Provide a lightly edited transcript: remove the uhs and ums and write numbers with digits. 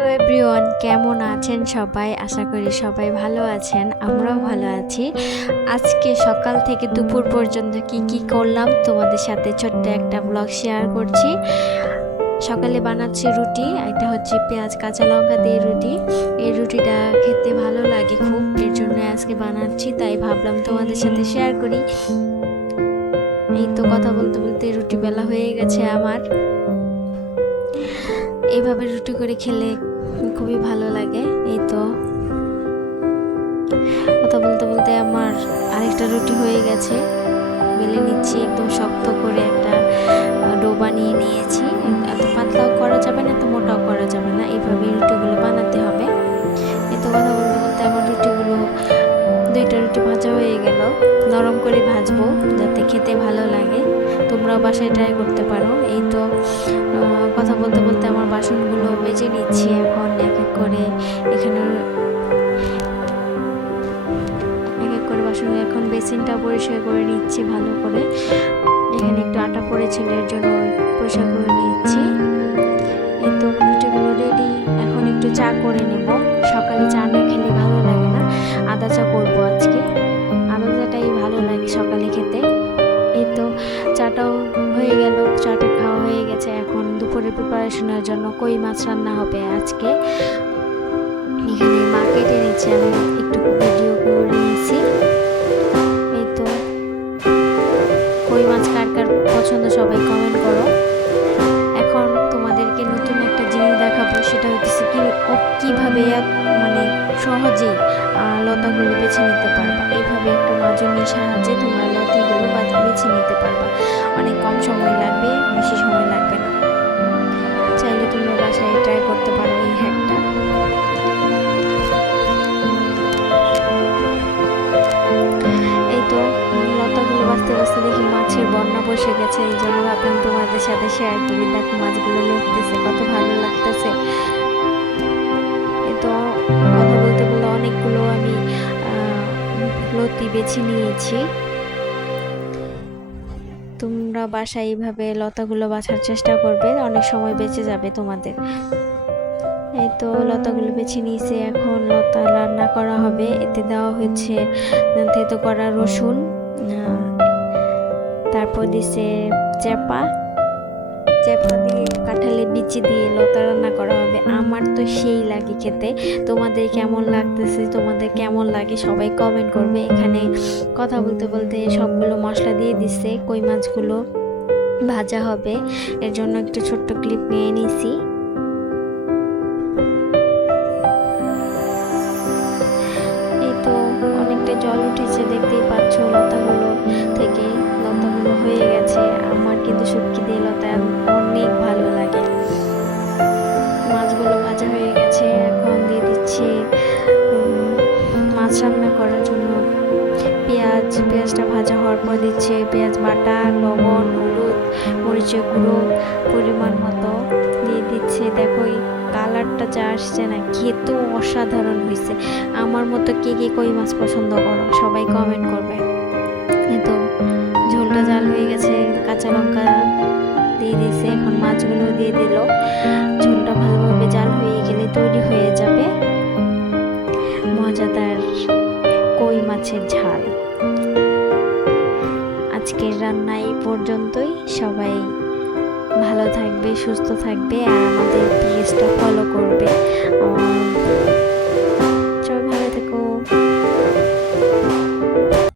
Hello everyone, কেমন আছেন সবাই? আশা করি সবাই ভালো আছেন। আমরাও ভালো আছি। আজকে সকাল থেকে দুপুর পর্যন্ত কি করলাম তোমাদের সাথে ছোট্ট একটা ব্লগ শেয়ার করছি। সকালে বানাচ্ছি রুটি, একটা হচ্ছে পেঁয়াজ কাঁচা লঙ্কা দিয়ে রুটি। এই রুটিটা খেতে ভালো লাগে খুব, এর জন্য আজকে বানাচ্ছি, তাই ভাবলাম তোমাদের সাথে শেয়ার করি। এই তো কথা বলতে বলতে রুটি বেলা হয়ে গেছে আমার। এইভাবে রুটি করে খেলে খুবই ভালো লাগে। এই তো কথা বলতে বলতে আমার আরেকটা রুটি হয়ে গেছে, বেলে নিচ্ছি। একদম শক্ত করে একটা ডো বানিয়ে নিয়েছি। এত পাতলাও করা যাবে না, এত মোটাও করা যাবে না, এইভাবে রুটিগুলো বানাতে হবে। এই তো কথা বলতে বলতে আমার রুটিগুলো দুইটা রুটি ভাজা হয়ে গেল। নরম করে ভাজবো যাতে খেতে ভালো লাগে। তোমরাও বাসায় ট্রাই করতে পারো। এই তো কথা বলতে বলতে আমার বাসনগুলো বেজে নিচ্ছি এখন এক এক করে। এখানে এক এক করে বাসন, এখন বেসিনটা পরিষ্কার করে নিচ্ছি ভালো করে। এখানে একটু আটা পড়েছিল, এর জন্য পরিষ্কার করে নিচ্ছি। এই তো রুটিগুলো রেডি। এখন একটু চা করে নেব। সকালে চা না খেলে ভালো লাগে না, আদা চা করবো আজকে। আদা চাটাই ভালো লাগে সকালে খেতে। এই তো চাটাও হয়ে গেল, চাটা খাওয়া হয়ে গেছে। এখন দুপুরের প্রিপারেশনের জন্য কই মাছ রান্না হবে আজকে। এখানে মা কেটে নিচ্ছে, আমি একটু ভিডিও করে নিয়েছি। এই তো কই মাছ কার কার পছন্দ সবাই কমেন্ট করো। এখন তোমাদেরকে নতুন একটা জিনিস দেখাবো, সেটা হচ্ছে কিভাবে মানে সহজেই লতাগুলো বেছে নিতে পারবা। এইভাবে একটু মাজনির সাহায্যে তোমরা লতিগুলো বেছে নিতে পারবা। অনেক কম সময় লাগবে, বেশি সময় লাগবে না। চাইলে তোমরা বাসায় ট্রাই করতে পারো এই হ্যাকটা। এই তো লতাগুলো বাঁচতে বাঁচতে দেখি মাছের বন্যা বসে গেছে, এই জন্য ভাবলাম তোমাদের সাথে শেয়ার করি। দেখো মাছগুলো লড়তেছে, কত ভালো লাগতেছে। এই তো কথা বলতে বলতে অনেকগুলো আমি লতি বেছে নিয়েছি। তোমরা বাসায় এইভাবে লতাগুলো বাছার চেষ্টা করবে, অনেক সময় বেঁচে যাবে তোমাদের। এই তো লতাগুলো বেছে নিয়েছে, এখন লতা রান্না করা হবে। এতে দেওয়া হয়েছে থেতো করা রসুন, তারপর দিছে চেপা দিয়ে কাঁঠালের বিচি দিয়ে লতা রান্না করা হবে। আমার তো সেই লাগে খেতে। তোমাদের কেমন লাগতেছে, তোমাদের কেমন লাগে সবাই কমেন্ট করবে। এখানে কথা বলতে বলতে সবগুলো মশলা দিয়ে দিচ্ছে। কই মাছগুলো ভাজা হবে, এর জন্য একটু ছোট্ট ক্লিপ নিয়ে নিছি। এই তো অনেকটা জল উঠেছে, দেখতেই পাচ্ছ লতাগুলো থেকে। লতাগুলো হয়ে গেছে। আমার কিন্তু শুটকি দিয়ে লতা অনেক ভালো লাগে। মাছগুলো ভাজা হয়ে গেছে, এখন দিয়ে দিচ্ছি মাছ রান্না করার জন্য পেঁয়াজটা ভাজা হওয়ার পর দিচ্ছে পেঁয়াজ বাটা, লবণ, হলুদ, মরিচের গুঁড়ো পরিমাণ মতো দিয়ে দিচ্ছে। দেখো এই কালারটা যা আসছে না, খেতেও অসাধারণ হয়েছে। আমার মতো কে কে কই মাছ পছন্দ করো সবাই কমেন্ট করবে। তো ঝোলটা জাল হয়ে গেছে, কাঁচা লঙ্কা দিয়ে দিয়েছে, এখন মাছগুলো দিয়ে দিল। ঝোলটা ভালোভাবে জাল হয়ে গেলে তৈরি হয়ে যাবে মজাদার কই মাছের ঝাল। আজকের রান্না এই পর্যন্তই। সবাই ভালো থাকবে, সুস্থ থাকবে, আর আমাদের পেজটা ফলো করবে।